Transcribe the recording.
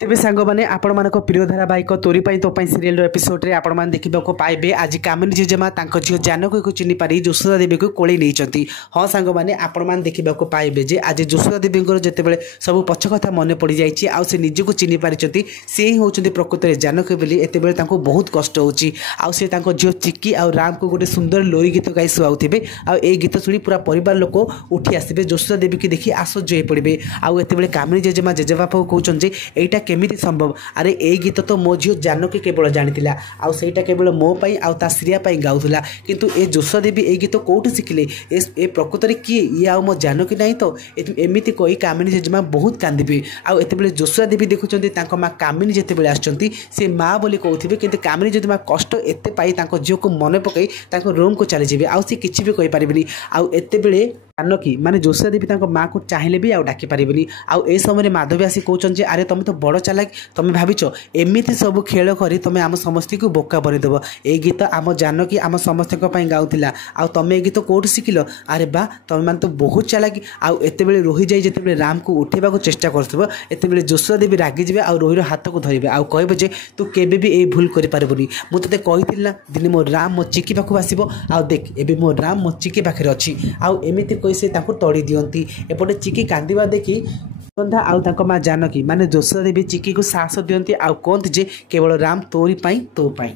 तेबे सांग मैंने आपण मान प्रिय धारावाहिक तोरी तो सीरियल एपिसोड रे आपण मैंने देखा पाइबे आज कामिनी जेजेमा झील जानकी को चिन्ह पारी जोशोदा देवी को कोड़े नहीं। हाँ सांग मैंने आपण मैंने देखा पाइबे जे आज जोशोदा देवी जितेबाला सब पछ कथा मन पड़ जाए आ निजक चिन्ह पारी सी ही होती प्रकृत में जानकी बोली एत बहुत कष्ट होची झी चिकी आ राम को गोटे सुंदर लोरी गीत गाई शुआउे आ गीत शुणी पूरा परिवार लोक उठी आसबे जोशोदा देवी की देखी आश्चर्य हो पड़े आते कामिनी जेजेमा जेजेबापा को कहते यहाँ केमिति संभव अरे ए गीत तो मो झील जानकी केवल जानी आईटा केवल मो पाई आ श्रिया गाऊला किंतु ए जोशोदा देवी ए गीत कौटू शिखिले ए प्रकृत में किए ये आ मो जानकी ना तो एमती कही कामिनी जेजेमा बहुत कांदे आते जोशोदा देवी देखुं माँ कामिनी जितेबाला आसुँच से माँ बोली कहते कि कामिनी जेजेमा कष्ट एत पाई झील को मन पकई रूम को चलीजे आउ सी किसी भी कहींपारे आते जानकी माने जोशोदा देवी माँ को चाहिए भी डाकी पारे आउ ए समय माधवी आसी कहते अरे तुम तो बड़ चालाक तुम भाविच एमती सब खेल कर तुम आम समस्त को बोका बनईदेव ए गीत आम जानकी आम समस्त गाऊला आ तुम ए गीत कौट शिखिल अरे बा तुम मैंने तो बहुत चालाक आते रोही जाई जिते राम को उठेबा को चेष्टा करते जोशोदा देवी रागिजे आ रोहीर हाथ को धरवे आउ कहे तू केबे भी ए भूल करें मुझे कही ना दिने मो राम मो चिकी पाखु आसो आ देख ए मो राम मो चिकी पाखे अच्छी आमती कही से तड़ी दियंती एपटे चिकी कांदिबा देखी सन्ध्या आउ माँ जानकी माने जोशोदा देवी चिकी को साहस दियंती आउ कहते जे केवल राम तोरी पाई तो पाई।